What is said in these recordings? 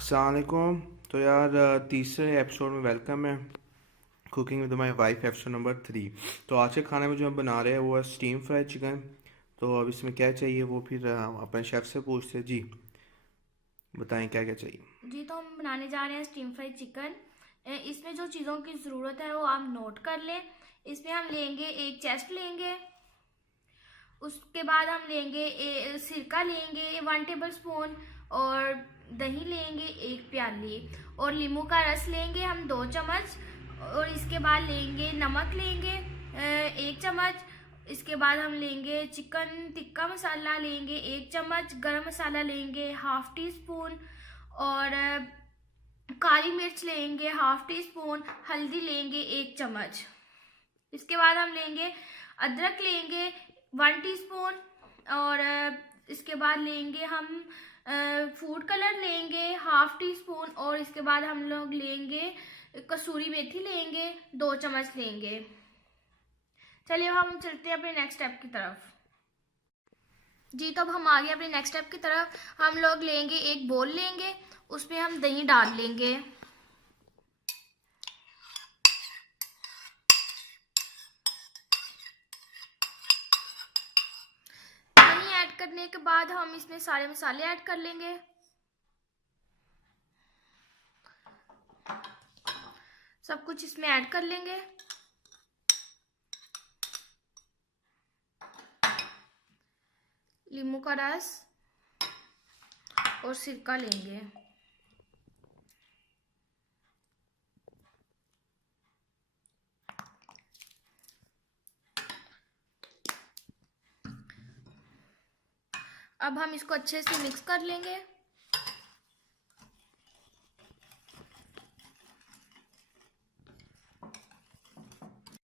अस्सलामुअलैकुम। तो यार तीसरे एपिसोड में वेलकम है। Cooking with my wife episode number 3। तो आज के खाने में जो हम बना रहे हैं वो है स्टीम फ्राइड चिकन। तो अब इसमें क्या चाहिए वो फिर हम अपने शेफ़ से पूछते हैं। जी बताएं क्या क्या चाहिए। जी, तो हम बनाने जा रहे हैं स्टीम फ्राइड चिकन। इसमें जो चीज़ों की ज़रूरत है वो आप नोट कर लें। इसमें हम लेंगे एक चेस्ट लेंगे। उसके बाद हम लेंगे सिरका लेंगे 1 टेबल स्पून, और दही लेंगे 1 प्याली, और नींबू का रस लेंगे हम 2 चम्मच। और इसके बाद लेंगे नमक लेंगे 1 चम्मच। इसके बाद हम लेंगे चिकन टिक्का मसाला लेंगे 1 चम्मच, गरम मसाला लेंगे ½ टी स्पून, और काली मिर्च लेंगे ½ टी स्पून, हल्दी लेंगे 1 चम्मच। इसके बाद हम लेंगे अदरक लेंगे 1 टीस्पून, और इसके बाद लेंगे हम फूड कलर लेंगे ½ टी स्पून, और इसके बाद हम लोग लेंगे कसूरी मेथी लेंगे 2 चम्मच लेंगे। चलिए अब हम चलते हैं अपने नेक्स्ट स्टेप की तरफ। जी, तो अब हम आ गए अपने नेक्स्ट स्टेप की तरफ। हम लोग लेंगे एक बोल लेंगे, उसमें हम दही डाल लेंगे। दही ऐड करने के बाद हम इसमें सारे मसाले ऐड कर लेंगे। सब कुछ इसमें ऐड कर लेंगे। नींबू का रस और सिरका लेंगे। अब हम इसको अच्छे से मिक्स कर लेंगे।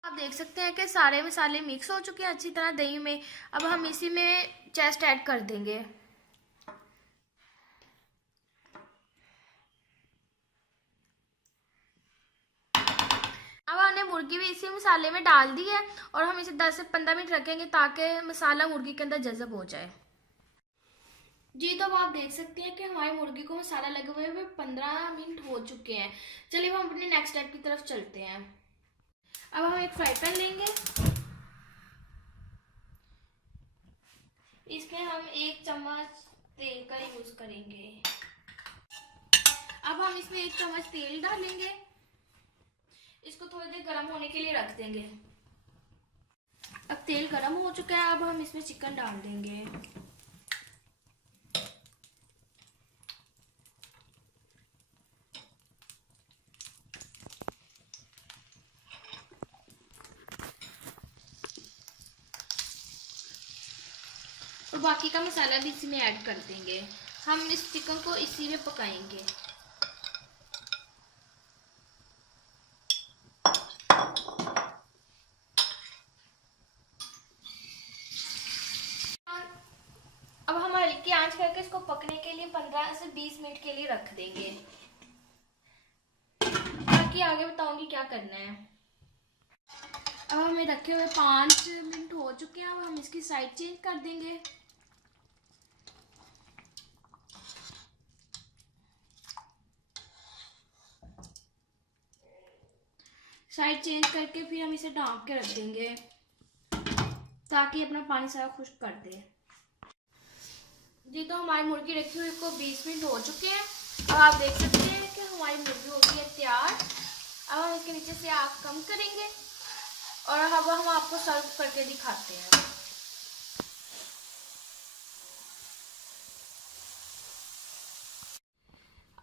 आप देख सकते हैं कि सारे मसाले मिक्स हो चुके हैं अच्छी तरह दही में। अब हम इसी में चेस्ट ऐड कर देंगे। अब हमने मुर्गी भी इसी मसाले में डाल दी है, और हम इसे 10 से 15 मिनट रखेंगे ताकि मसाला मुर्गी के अंदर जज़ब हो जाए। जी, तो अब आप देख सकते हैं कि हमारी मुर्गी को मसाला लगे हुए 15 मिनट हो चुके हैं। चलिए हम अपने नेक्स्ट स्टेप की तरफ चलते हैं। अब हम एक फ्राई पैन लेंगे। इसमें हम 1 चम्मच तेल का यूज करेंगे। अब हम इसमें 1 चम्मच तेल डालेंगे। इसको थोड़ी देर गर्म होने के लिए रख देंगे। अब तेल गर्म हो चुका है, अब हम इसमें चिकन डाल देंगे। और बाकी का मसाला भी इसी में ऐड कर देंगे। हम इस चिकन को इसी में पकाएंगे। अब हम हल्की आंच करके इसको पकने के लिए 15 से 20 मिनट के लिए रख देंगे। बाकी आगे बताऊंगी क्या करना है। अब हमें रखे हुए 5 मिनट हो चुके हैं। अब हम इसकी साइड चेंज कर देंगे। साइड चेंज करके फिर हम इसे ढक के रख देंगे ताकि अपना पानी सारा खुश्क कर दे। जी, तो हमारी मुर्गी रखी हुई को 20 मिनट हो चुके हैं। अब आप देख सकते हैं कि हमारी मुर्गी हो गई है तैयार। अब हम इसके नीचे से आग कम करेंगे, और अब हम आपको सर्व करके दिखाते हैं।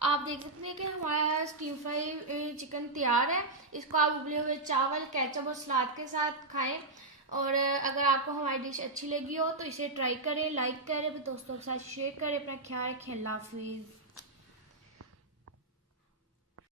आप देख सकते हैं कि हमारा स्टीम फ्राई चिकन तैयार है। इसको आप उबले हुए चावल, केचप और सलाद के साथ खाएं। और अगर आपको हमारी डिश अच्छी लगी हो तो इसे ट्राई करें, लाइक करें, दोस्तों के साथ शेयर करें। अपना ख्याल रखें। अल्लाह हाफिज़।